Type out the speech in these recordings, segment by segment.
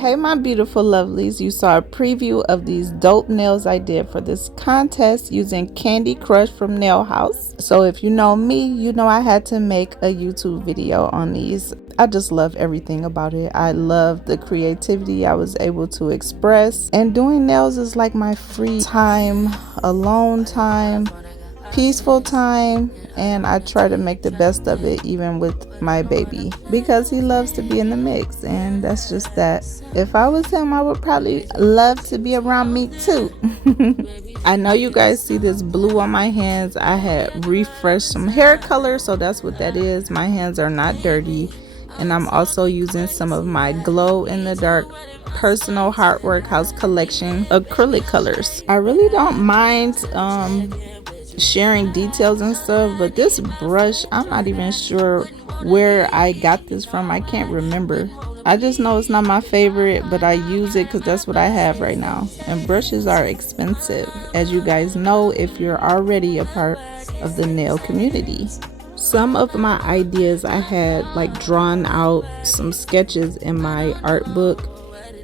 Hey my beautiful lovelies, you saw a preview of these dope nails I did for this contest using Candy Crush from Nail House. So if you know me, you know I had to make a YouTube video on these. I just love everything about it. I love the creativity I was able to express, and doing nails is like my free time, alone time, peaceful time, and I try to make the best of it even with my baby because he loves to be in the mix, and that's just that. If I was him, I would probably love to be around me too. I know you guys see this blue on my hands. I had refreshed some hair color, so that's what that is. My hands are not dirty, and I'm also using some of my glow in the dark personal Heart Workhouse collection acrylic colors. I really don't mind sharing details and stuff, but this brush, I'm not even sure where I got this from. I can't remember. I just know it's not my favorite, but I use it because that's what I have right now, and brushes are expensive, as you guys know if you're already a part of the nail community. Some of my ideas I had like drawn out some sketches in my art book,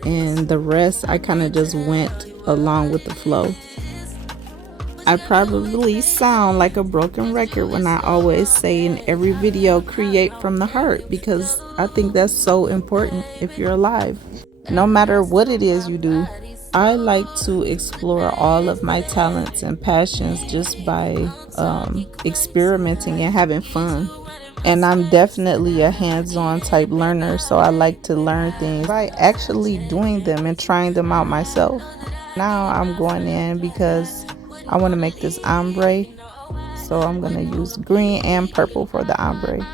and the rest I kind of just went along with the flow. I probably sound like a broken record when I always say in every video, create from the heart, because I think that's so important if you're alive. No matter what it is you do, I like to explore all of my talents and passions just by experimenting and having fun. And I'm definitely a hands-on type learner, so I like to learn things by actually doing them and trying them out myself. Now I'm going in because I want to make this ombre, so I'm going to use green and purple for the ombre.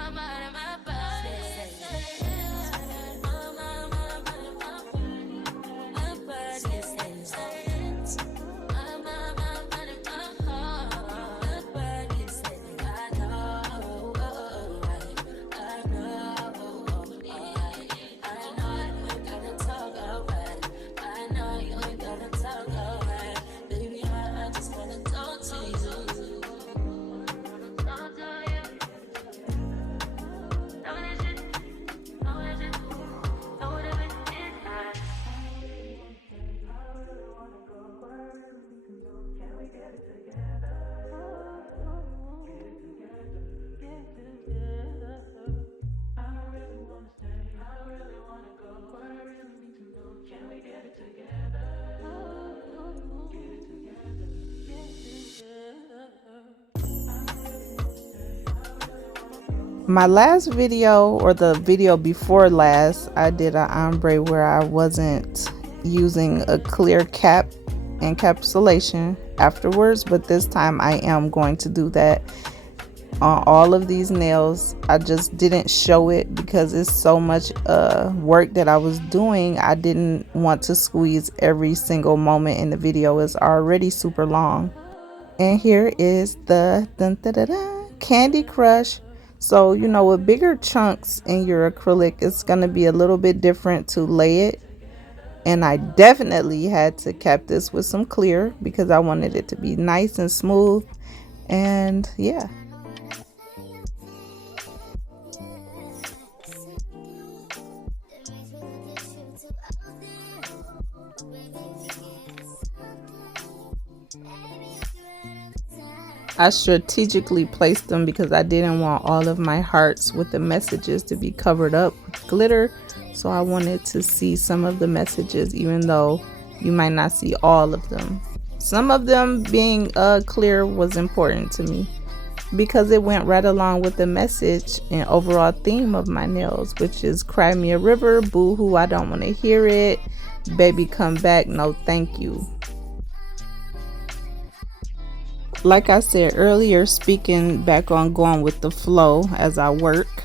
My last video, or the video before last, I did an ombre where I wasn't using a clear cap encapsulation afterwards, but this time I am going to do that on all of these nails. I just didn't show it because it's so much work that I was doing. I didn't want to squeeze every single moment in the video. It's already super long. And here is the Candy Crush. So, you know, with bigger chunks in your acrylic, it's going to be a little bit different to lay it. And I definitely had to cap this with some clear because I wanted it to be nice and smooth. And yeah. I strategically placed them because I didn't want all of my hearts with the messages to be covered up with glitter. So I wanted to see some of the messages, even though you might not see all of them. Some of them being clear was important to me because it went right along with the message and overall theme of my nails, which is cry me a river, boo hoo, I don't want to hear it, baby come back, no thank you. Like I said earlier, speaking back on going with the flow as I work,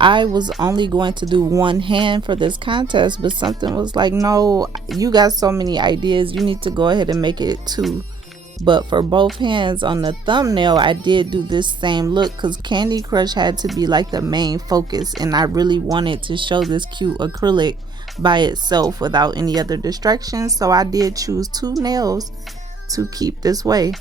I was only going to do one hand for this contest, but something was like, no, you got so many ideas, you need to go ahead and make it two. But for both hands on the thumbnail, I did do this same look because Candy Crush had to be like the main focus, and I really wanted to show this cute acrylic by itself without any other distractions. So I did choose two nails to keep this way.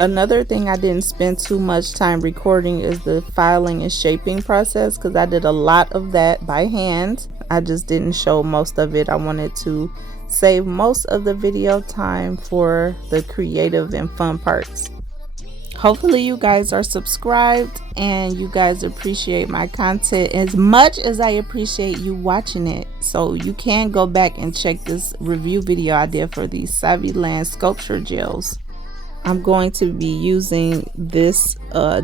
Another thing I didn't spend too much time recording is the filing and shaping process, because I did a lot of that by hand. I just didn't show most of it. I wanted to save most of the video time for the creative and fun parts. Hopefully you guys are subscribed and you guys appreciate my content as much as I appreciate you watching it. So you can go back and check this review video I did for these Saviland sculpture gels. I'm going to be using this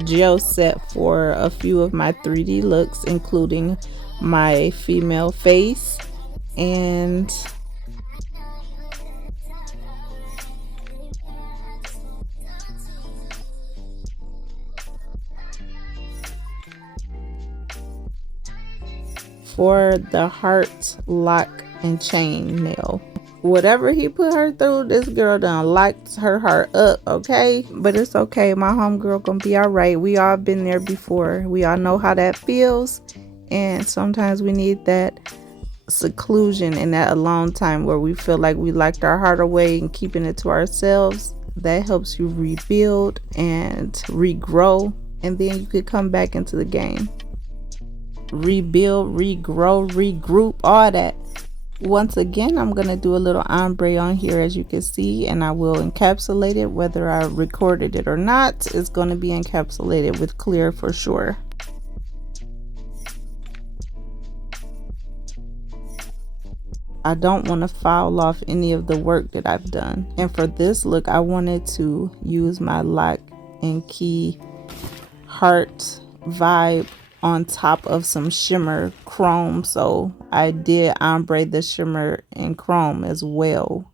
gel set for a few of my 3D looks, including my female face and for the heart, lock, and chain nail. Whatever he put her through, this girl done locked her heart up, okay? But it's okay. My homegirl gonna be all right. We all been there before. We all know how that feels. And sometimes we need that seclusion and that alone time where we feel like we locked our heart away and keeping it to ourselves. That helps you rebuild and regrow. And then you could come back into the game. Rebuild, regrow, regroup, all that. Once again, I'm going to do a little ombre on here, as you can see, and I will encapsulate it. Whether I recorded it or not, it's going to be encapsulated with clear for sure. I don't want to foul off any of the work that I've done. And for this look, I wanted to use my lock and key heart vibe on top of some shimmer chrome, so I did ombre the shimmer in chrome as well.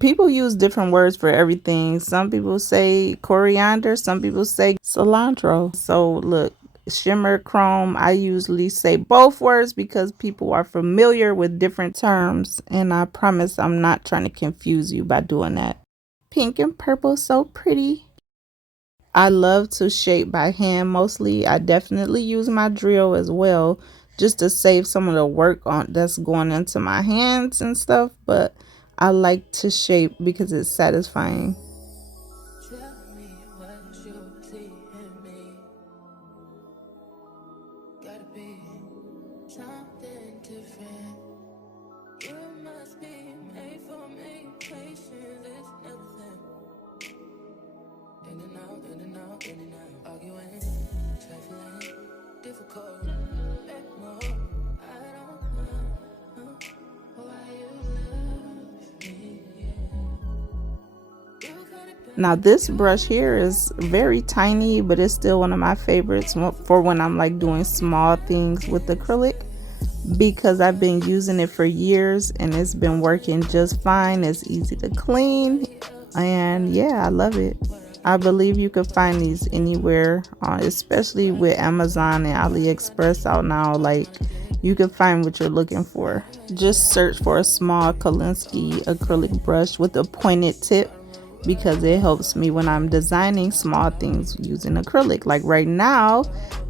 People use different words for everything. Some people say coriander, some people say cilantro. So look, shimmer, chrome, I usually say both words because people are familiar with different terms, and I promise I'm not trying to confuse you by doing that. Pink and purple, so pretty. I love to shape by hand mostly. I definitely use my drill as well, just to save some of the work on that's going into my hands and stuff, but I like to shape because it's satisfying. Now this brush here is very tiny, but it's still one of my favorites for when I'm like doing small things with acrylic, because I've been using it for years and it's been working just fine. It's easy to clean, and yeah, I love it. I believe you can find these anywhere, especially with Amazon and AliExpress out now. Like, you can find what you're looking for. Just search for a small Kolinsky acrylic brush with a pointed tip, because it helps me when I'm designing small things using acrylic. Like right now,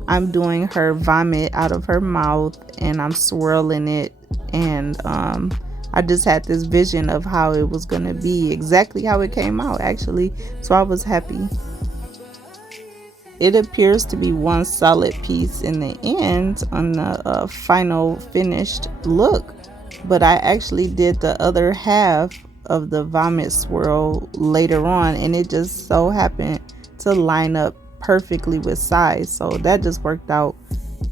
I'm doing her vomit out of her mouth and I'm swirling it, and I just had this vision of how it was gonna be, exactly how it came out actually, so I was happy. It appears to be one solid piece in the end on the final finished look, but I actually did the other half of the vomit swirl later on, and it just so happened to line up perfectly with size, so that just worked out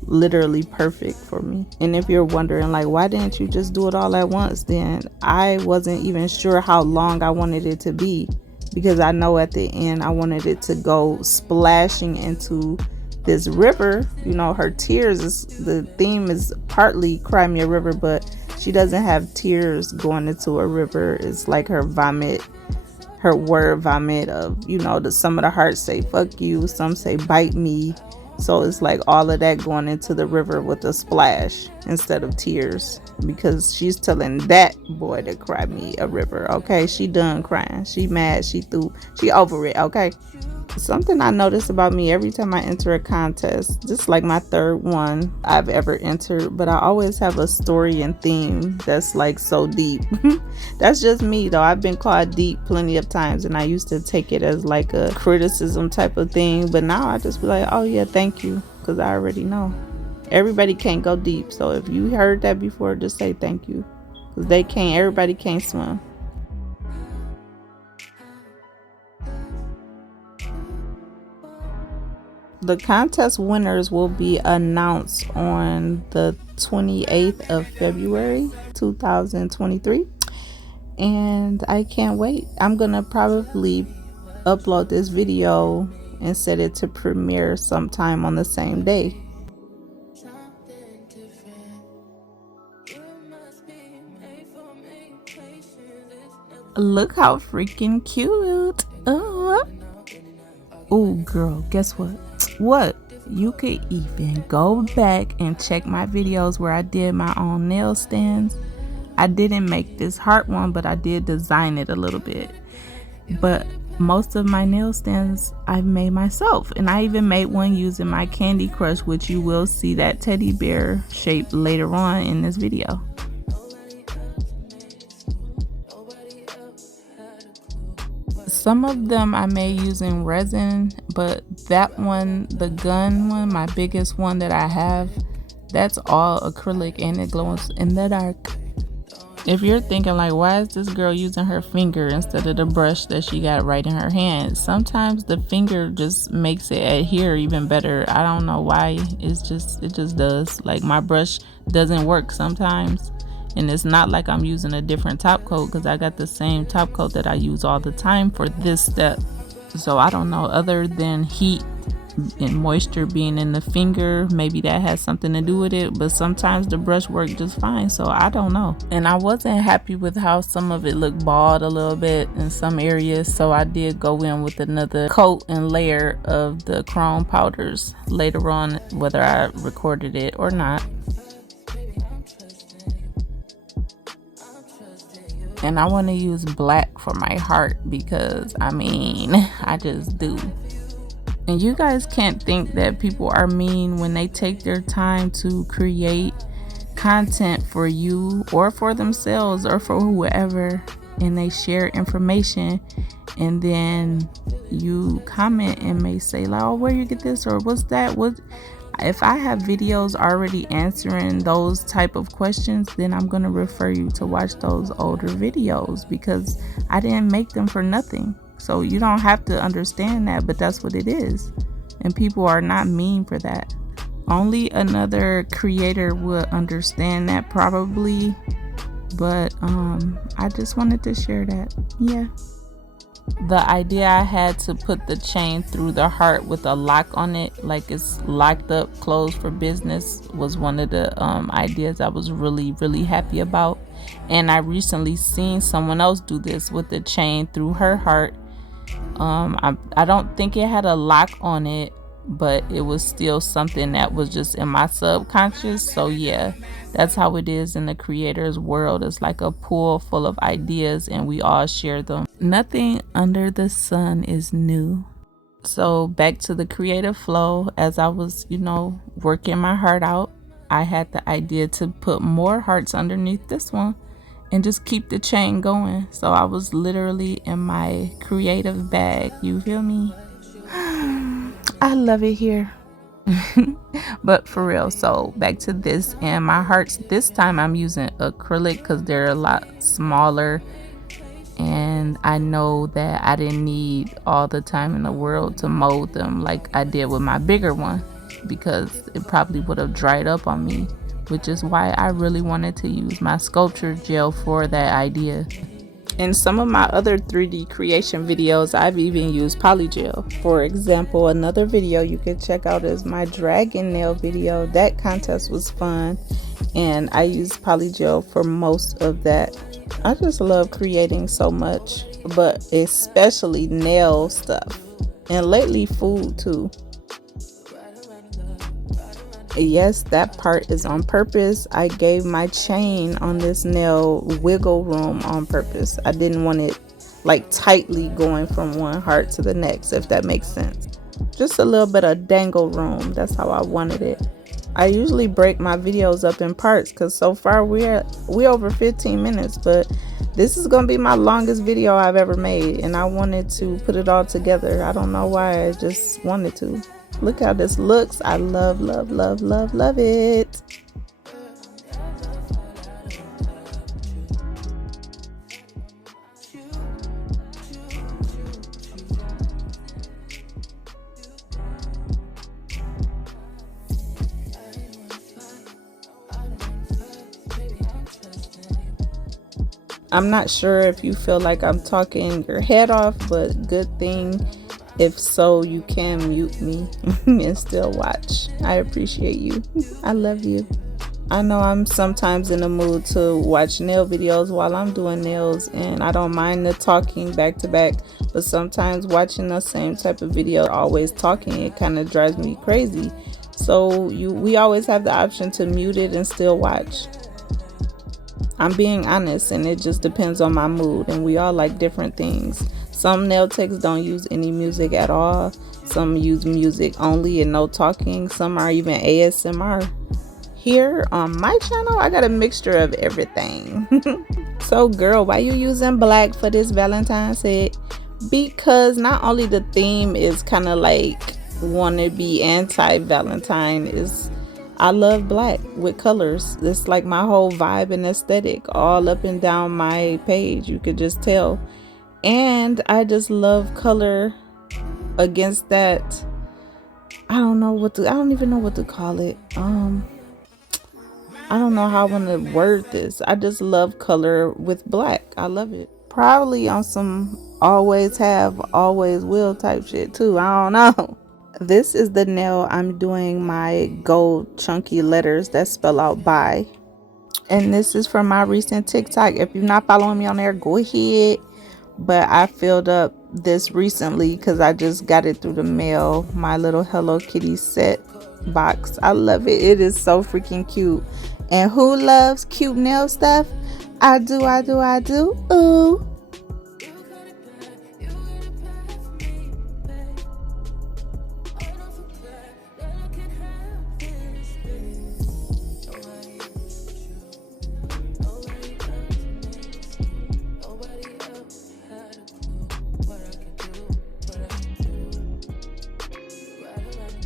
literally perfect for me. And if you're wondering like, why didn't you just do it all at once, then I wasn't even sure how long I wanted it to be, because I know at the end I wanted it to go splashing into this river. You know, her tears is, the theme is partly Cry Me a River, but she doesn't have tears going into a river. It's like her vomit, her word vomit of, you know, some of the hearts say fuck you, some say bite me. So it's like all of that going into the river with a splash instead of tears, because she's telling that boy to cry me a river. Okay, she done crying, she mad, she over it. Okay, Something I notice about me every time I enter a contest, just like my third one I've ever entered, but I always have a story and theme that's like so deep. That's just me though. I've been called deep plenty of times, and I used to take it as like a criticism type of thing, but now I just be like, oh yeah, thank you, because I already know. Everybody can't go deep, so if you heard that before, just say thank you, because everybody can't swim. The contest winners will be announced on the 28th of February 2023, and I can't wait. I'm gonna probably upload this video and set it to premiere sometime on the same day. Look how freaking cute. Oh girl, guess what? You could even go back and check my videos where I did my own nail stands. I didn't make this heart one, but I did design it a little bit. But most of my nail stands I've made myself, and I even made one using my Candy Crush, which you will see that teddy bear shape later on in this video. Some of them I made using resin, but that one, the gun one, my biggest one that I have, that's all acrylic and it glows in the dark. If you're thinking like, why is this girl using her finger instead of the brush that she got right in her hand? Sometimes the finger just makes it adhere even better. I don't know why, it just does. Like my brush doesn't work sometimes. And it's not like I'm using a different top coat, because I got the same top coat that I use all the time for this step. So I don't know, other than heat and moisture being in the finger, maybe that has something to do with it, but sometimes the brush worked just fine, so I don't know. And I wasn't happy with how some of it looked bald a little bit in some areas, so I did go in with another coat and layer of the chrome powders later on, whether I recorded it or not. And I want to use black for my heart because, I mean, I just do. And you guys can't think that people are mean when they take their time to create content for you or for themselves or for whoever, and they share information, and then you comment and may say like, oh, where you get this, or what's that? What if I have videos already answering those type of questions, then I'm going to refer you to watch those older videos, because I didn't make them for nothing. So you don't have to understand that, but that's what it is. And people are not mean for that. Only another creator would understand that probably, but I just wanted to share that. Yeah. The idea I had to put the chain through the heart with a lock on it, like it's locked up, closed for business, was one of the ideas I was really happy about. And I recently seen someone else do this with the chain through her heart. I don't think it had a lock on it, but it was still something that was just in my subconscious. So yeah, that's how it is in the creator's world. It's like a pool full of ideas and we all share them. Nothing under the sun is new. So back to the creative flow. As I was, working my heart out, I had the idea to put more hearts underneath this one and just keep the chain going. So I was literally in my creative bag. You feel me? I love it here. But for real, so back to this and my hearts. This time I'm using acrylic because they're a lot smaller, and I know that I didn't need all the time in the world to mold them like I did with my bigger one, because it probably would have dried up on me, which is why I really wanted to use my sculpture gel for that idea. In some of my other 3D creation videos, I've even used Polygel. For example, another video you can check out is my dragon nail video. That contest was fun, and I used Polygel for most of that. I just love creating so much, but especially nail stuff, and lately food too. Yes, that part is on purpose. I gave my chain on this nail wiggle room on purpose. I didn't want it like tightly going from one heart to the next, if that makes sense. Just a little bit of dangle room. That's how I wanted it. I usually break my videos up in parts because so far we're over 15 minutes, but this is gonna be my longest video I've ever made, and I wanted to put it all together. I don't know why, I just wanted to. Look how this looks. I love, love, love, love, love it. I'm not sure if you feel like I'm talking your head off, but good thing. If so, you can mute me and still watch. I appreciate you. I love you. I know I'm sometimes in the mood to watch nail videos while I'm doing nails, and I don't mind the talking back to back, but sometimes watching the same type of video always talking, it kind of drives me crazy. So we always have the option to mute it and still watch. I'm being honest, and it just depends on my mood, and we all like different things. Some nail techs don't use any music at all. Some use music only and no talking. Some are even ASMR. Here on my channel, I got a mixture of everything. So girl, why you using black for this Valentine's set? Because not only the theme is kind of like wanna be anti-Valentine, is I love black with colors. It's like my whole vibe and aesthetic all up and down my page. You could just tell. And I just love color against that. I don't even know what to call it. I don't know how I want to word this. I just love color with black. I love it. Probably on some always have, always will type shit too. I don't know. This is the nail I'm doing my gold chunky letters that spell out bye. And this is from my recent TikTok. If you're not following me on there, go ahead. But I filled up this recently because I just got it through the mail. My little Hello Kitty set box. I love it. It is so freaking cute. And who loves cute nail stuff? I do, I do, I do. Ooh.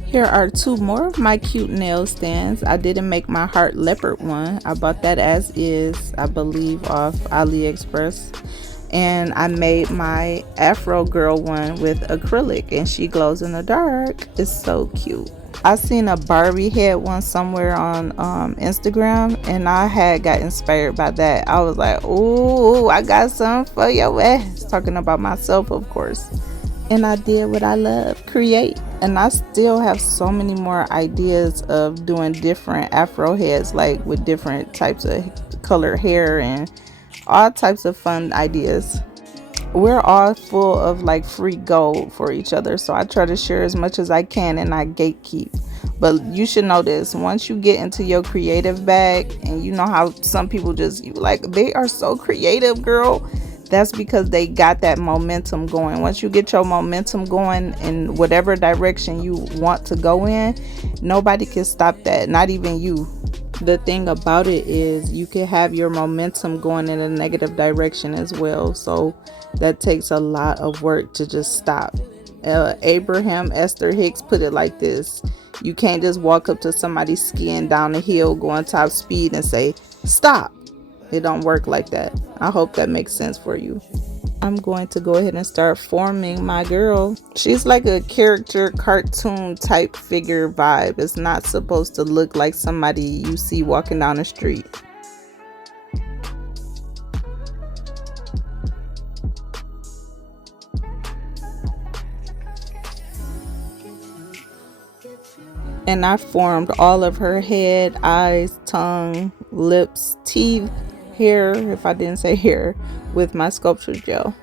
Here are two more of my cute nail stands. I didn't make my heart leopard one. I bought that as is, I believe, off AliExpress. And I made my Afro girl one with acrylic, and she glows in the dark. It's so cute. I seen a Barbie head one somewhere on Instagram, and I had got inspired by that. I was like, ooh, I got something for your ass. Talking about myself, of course. And I did what I love, create. And I still have so many more ideas of doing different Afro heads, like with different types of colored hair and all types of fun ideas. We're all full of like free gold for each other, so I try to share as much as I can and not gatekeep. But you should know this: once you get into your creative bag, and you know how some people just like, they are so creative, girl. That's because they got that momentum going. Once you get your momentum going in whatever direction you want to go in, nobody can stop that, not even you. The thing about it is you can have your momentum going in a negative direction as well. So that takes a lot of work to just stop. Abraham Esther Hicks put it like this: you can't just walk up to somebody skiing down the hill going top speed and say, stop. It don't work like that. I hope that makes sense for you. I'm going to go ahead and start forming my girl. She's like a character cartoon type figure vibe. It's not supposed to look like somebody you see walking down the street. And I formed all of her head, eyes, tongue, lips, teeth, hair, if I didn't say hair, with my sculpture gel.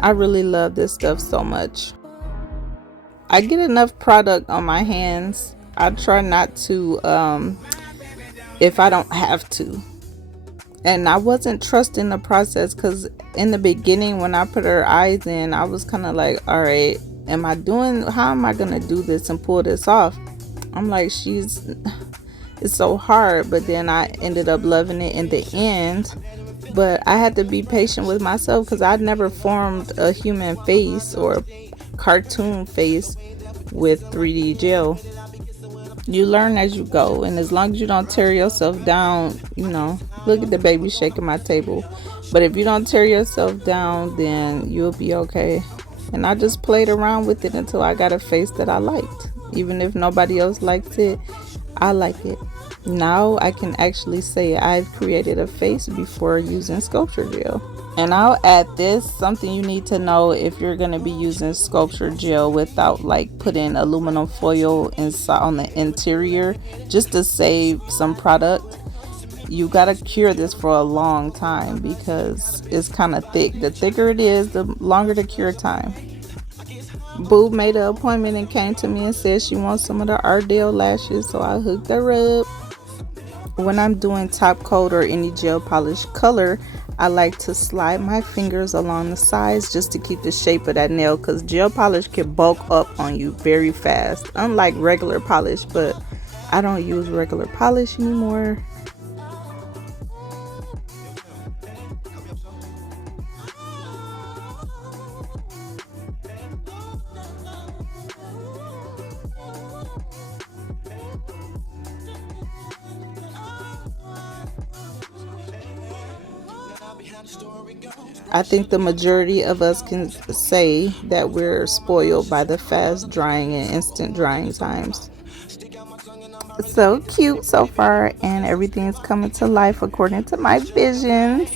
I really love this stuff so much. I get enough product on my hands. I try not to, if I don't have to. And I wasn't trusting the process because in the beginning when I put her eyes in, I was kind of like, all right, how am I gonna do this and pull this off? I'm like, it's so hard. But then I ended up loving it in the end. But I had to be patient with myself because I'd never formed a human face or cartoon face with 3D gel. You learn as you go, and as long as you don't tear yourself down, you know, look at the baby shaking my table. But if you don't tear yourself down, then you'll be okay. And I just played around with it until I got a face that I liked. Even if nobody else likes it, I like it. Now I can actually say I've created a face before using sculpture gel. And I'll add this, something you need to know if you're going to be using sculpture gel without like putting aluminum foil inside on the interior just to save some product. You got to cure this for a long time because it's kind of thick. The thicker it is, the longer the cure time. Boo made an appointment and came to me and said she wants some of the Ardell lashes, so I hooked her up. When I'm doing top coat or any gel polish color, I like to slide my fingers along the sides just to keep the shape of that nail, because gel polish can bulk up on you very fast, unlike regular polish. But I don't use regular polish anymore. I think the majority of us can say that we're spoiled by the fast drying and instant drying times. So cute so far, and everything's coming to life according to my visions.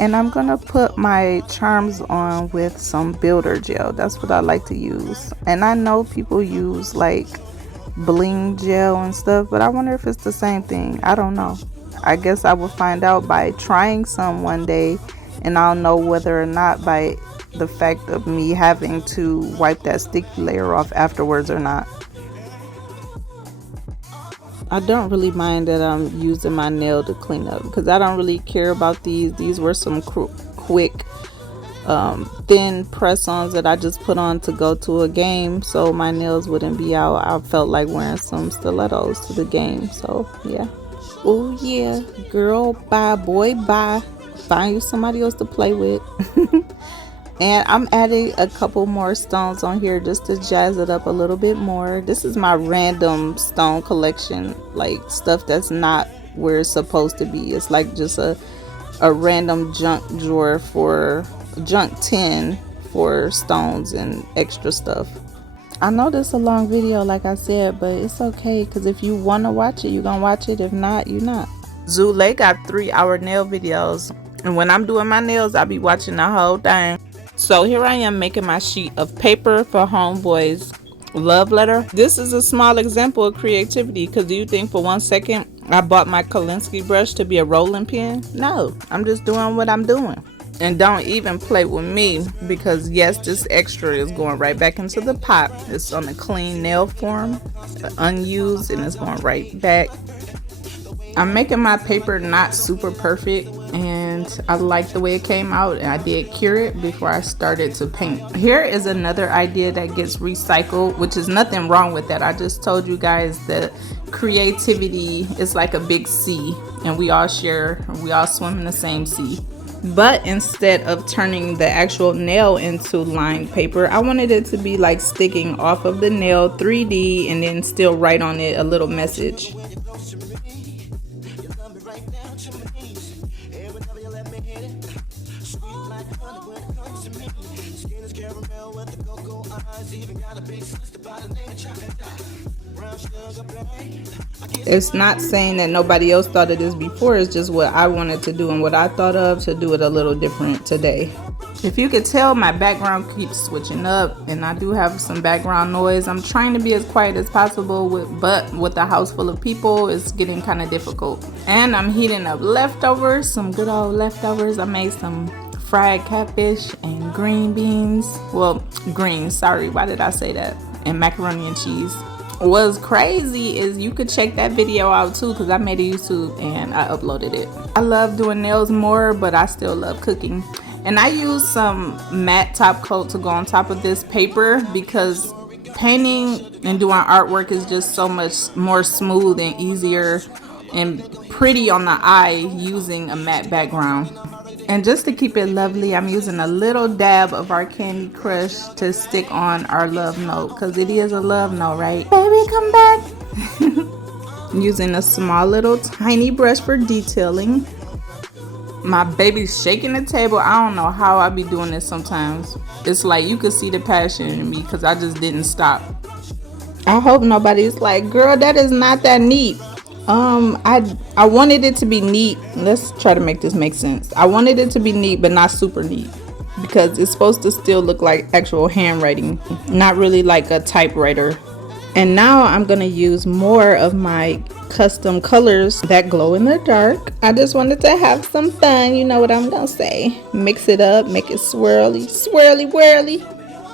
And I'm gonna put my charms on with some builder gel. That's what I like to use. And I know people use like bling gel and stuff, but I wonder if it's the same thing. I don't know. I guess I will find out by trying some one day, and I'll know whether or not by the fact of me having to wipe that sticky layer off afterwards or not. I don't really mind that I'm using my nail to clean up because I don't really care about these. These were some quick thin press-ons that I just put on to go to a game, so my nails wouldn't be out. I felt like wearing some stilettos to the game, so yeah. Oh yeah, girl bye, boy bye. Find you somebody else to play with. And I'm adding a couple more stones on here just to jazz it up a little bit more. This is my random stone collection, like stuff that's not where it's supposed to be. It's like just a random junk drawer for junk tin for stones and extra stuff. I know this is a long video like I said, but it's okay because if you want to watch it, you're gonna watch it. If not, you're not. Zule got 3-hour nail videos, and when I'm doing my nails, I'll be watching the whole thing. So here I am making my sheet of paper for Homeboy's love letter. This is a small example of creativity, because do you think for 1 second I bought my Kolinsky brush to be a rolling pin? No, I'm just doing what I'm doing. And don't even play with me, because yes, this extra is going right back into the pot. It's on a clean nail form, unused, and it's going right back. I'm making my paper not super perfect, and I like the way it came out, and I did cure it before I started to paint. Here is another idea that gets recycled, which is nothing wrong with that. I just told you guys that creativity is like a big sea, and we all swim in the same sea. But instead of turning the actual nail into lined paper, I wanted it to be like sticking off of the nail 3D, and then still write on it a little message. It's not saying that nobody else thought of this before, it's just what I wanted to do and what I thought of to do it a little different today. If you could tell, my background keeps switching up and I do have some background noise. I'm trying to be as quiet as possible, but with a house full of people, it's getting kind of difficult. And I'm heating up leftovers, some good old leftovers. I made some fried catfish and green beans. Well, greens, sorry, why did I say that? And macaroni and cheese. What's crazy is you could check that video out too, because I made a YouTube and I uploaded it. I love doing nails more, but I still love cooking. And I use some matte top coat to go on top of this paper because painting and doing artwork is just so much more smooth and easier and pretty on the eye using a matte background. And just to keep it lovely, I'm using a little dab of our Candy Crush to stick on our love note, because it is a love note, right? Baby, come back! I'm using a small little tiny brush for detailing. My baby's shaking the table. I don't know how I be doing this sometimes. It's like you could see the passion in me because I just didn't stop. I hope nobody's like, girl, that is not that neat. I wanted it to be neat. Let's try to make this make sense. I wanted it to be neat, but not super neat, because it's supposed to still look like actual handwriting, not really like a typewriter. And now I'm gonna use more of my custom colors that glow in the dark. I just wanted to have some fun, you know what I'm gonna say. Mix it up, make it swirly, swirly, whirly.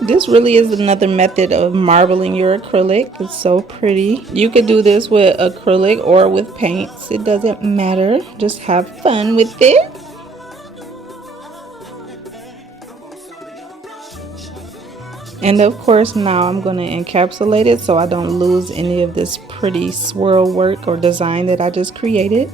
This really is another method of marbling your acrylic. It's so pretty. You could do this with acrylic or with paints. It doesn't matter. Just have fun with it. And of course, now I'm going to encapsulate it so I don't lose any of this pretty swirl work or design that I just created.